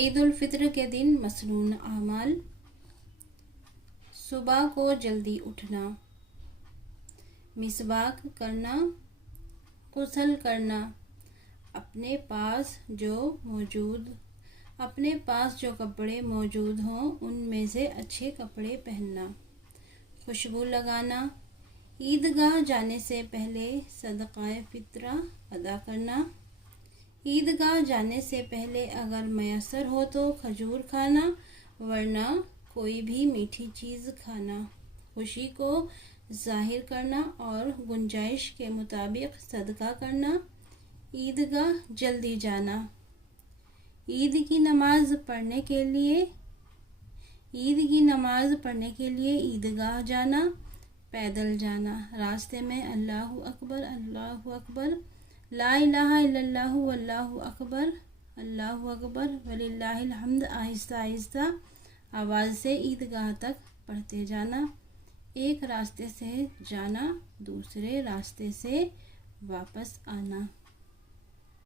ईद उल फित्र के दिन मसनून आमाल। सुबह को जल्दी उठना, मिसवाक करना, गुस्ल करना, अपने पास जो कपड़े मौजूद हों उनमें से अच्छे कपड़े पहनना, खुशबू लगाना, ईदगाह जाने से पहले सदक़ाए फ़ित्रा अदा करना, ईदगाह जाने से पहले अगर मयसर हो तो खजूर खाना वरना कोई भी मीठी चीज़ खाना, खुशी को जाहिर करना और गुंजाइश के मुताबिक सदका करना, ईदगाह जल्दी जाना, ईद की नमाज पढ़ने के लिए ईदगाह जाना, पैदल जाना, रास्ते में अल्लाहु अकबर, ला इलाहा इल्लल्लाहु वल्लाहु अकबर वलिल्लाहिल हम्द आहिस्ता आहिस्ता आवाज़ से ईदगाह तक पढ़ते जाना। एक रास्ते से जाना, दूसरे रास्ते से वापस आना।